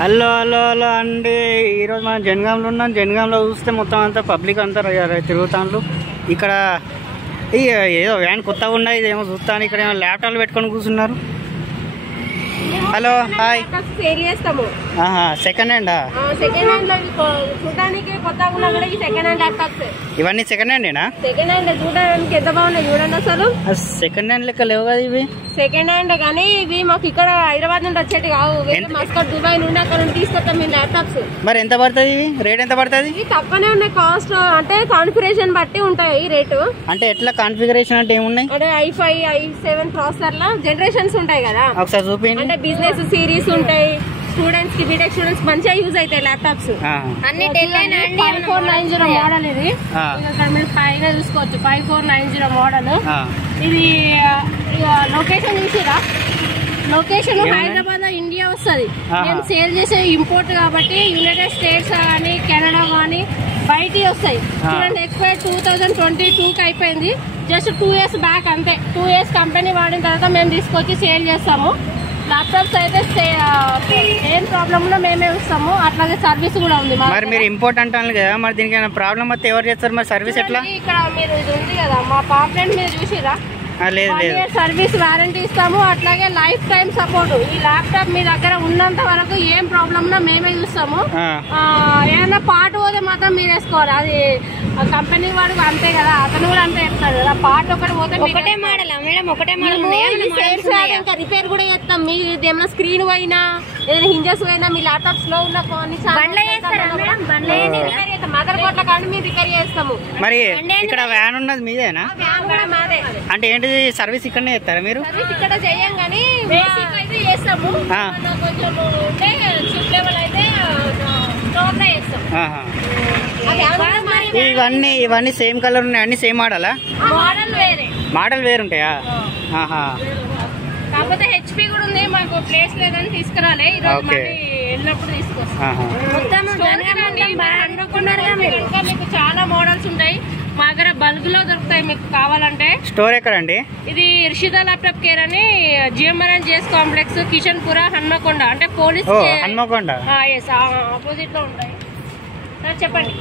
Hello hello hello అండి, ఈరోజు మనం జనగాంలో ఉన్నాం. జనగాంలో చూస్తే మొత్తం అంతా పబ్లిక్ అంతా తిరుగుతాండ్రు. ఇక్కడ ఏదో వ్యాన్ కొత్తగా ఉన్నాయి, ఇదేమో చూస్తాను. ఇక్కడ ఏమో ల్యాప్టాప్లు పెట్టుకొని కూర్చున్నారు. Hello hi. సెకండ్ హ్యాండా? ఇవన్నీ సెకండ్ హ్యాండేనా? సెకండ్ హ్యాండ్ చూడడానికి ఎంత బాగున్నాయి చూడండి. అసలు సెకండ్ హ్యాండ్ లెక్క లేవు కదా ఇవి. సెకండ్ హ్యాండ్ కానీ ఇవి మాకు ఇక్కడ హైదరాబాద్ నుండి వచ్చేటి కావు, మస్కట్ దుబాయ్ నుండి అక్కడ నుండి తీసుకొస్తాం మేము ల్యాప్టాప్స్. మరి ఎంత పడుతుంది ఇవి? రేట్ ఎంత పడుతుంది? ఇవి తక్కువనే ఉన్నాయి కాస్ట్, అంటే కాన్ఫిగరేషన్ బట్టి ఉంటాయి రేటు. అంటే ఎట్లా కాన్ఫిగరేషన్ అంటే ఏమున్నాయి? అంటే i5 i7 ప్రాసెసర్ లా జనరేషన్స్ ఉంటాయి కదా, ఒకసారి చూపించండి. అంటే బిజినెస్ సిరీస్ ఉంటాయి, స్టూడెంట్స్ కి బీటెక్ స్టూడెంట్స్ మంచిగా యూజ్ అవుతాయి ల్యాప్టాప్స్ అన్ని. 5490 మోడల్ ఇది. ఇక్కడ మీరు పైన చూసుకోవచ్చు 5490 మోడల్. ఇది లొకేషన్ చూసిరా? లొకేషన్ హైదరాబాద్ ఇండియా వస్తుంది. మేము సేల్ చేసే ఇంపోర్ట్ కాబట్టి యునైటెడ్ స్టేట్స్ కానీ కెనడా కానీ బయటికి వస్తాయి. చూడండి ఎక్స్పైర్ 2022కి అయిపోయింది, జస్ట్ 2 years బ్యాక్ అంతే. 2 years కంపెనీ వాడిన తర్వాత మేము తీసుకొచ్చి సేల్ చేస్తాము. ల్యాప్టాప్స్ అయితే ఏం ప్రాబ్లమ్ ఉన్నా మేమే ఇస్తాము, అట్లాగే సర్వీస్ కూడా ఉంది. మరి మీరు ఇంపోర్ట్ అంటాను కదా, మరి దీనికి ప్రాబ్లమ్ వస్తే ఎవరు చేస్తారు? మరి సర్వీస్ ఎట్లా? ఇక్కడ మీరు ఇది ఉంది కదా మా పాంప్లెంట్ మీరు చూసిరా? లేదు లేదు. సర్వీస్ వారంటీ ఇస్తాము, అట్లాగే లైఫ్ టైం సపోర్ట్. ఈ ల్యాప్టాప్ మీ దగ్గర ఉన్నంత వరకు ఏం ప్రాబ్లమ్ ఉన్నా మేమే చూస్తాము. ఏదైనా పార్ట్ పోతే మాత్రం మీరు వేసుకోవాలి, అది కంపెనీ వాడు అంతే కదా, అతను కూడా అంతే చెప్తాడు కదా. పార్ట్ ఒకటి పోతే ఒకటే మోడల్ మేడం, ఒకటే మోడల్ ఇంకా రిపేర్ కూడా చేస్తాం. మీ ఏమైనా స్క్రీన్ పోయినా ఏదైనా హింజెస్ పోయినా మీ ల్యాప్టాప్స్ లో ఉన్న మదర్ బోర్డ్ల కానీ మేము రిపేర్ చేస్తాము. మరి ఇక్కడ వ్యాన్ ఉన్నది మీదేనా? మాదే. అంటే ఏంటిది సర్వీస్ ఇక్కడనే చేస్తారా మీరు? సర్వీస్ ఇక్కడ చేయం కానీ బేసిక్ అయితే చేస్తాము. కొంచెం ఉంటే చిప్ లెవెల్ అయితే స్టోర్ లో చేస్తాం. ఇవన్నీ సేమ్ కలర్ ఉన్నాయి, అన్ని సేమ్ మోడలా? మోడల్ వేరే. మోడల్ వేరు ఉంటాయా? కాకపోతే హెచ్పి కూడా ఉంది, మాకు ప్లేస్ లేదని తీసుకురాలే. ఈరోజు మళ్ళీ వెళ్ళినప్పుడు తీసుకొస్తాం. మీకు చాలా మోడల్స్ ఉంటాయి మా దగ్గర, బల్క్ లో దొరుకుతాయి మీకు కావాలంటే. స్టోర్ ఎక్కడండి? ఇది రిషిదా ల్యాప్టాప్ కేర్ అని జిఎంఆర్ జేఎస్ కాంప్లెక్స్, కిషన్పుర, హన్మకొండ. అంటే పోలీస్ హన్మకొండ ఆపోజిట్ లో ఉంటాయి. చెప్పండి.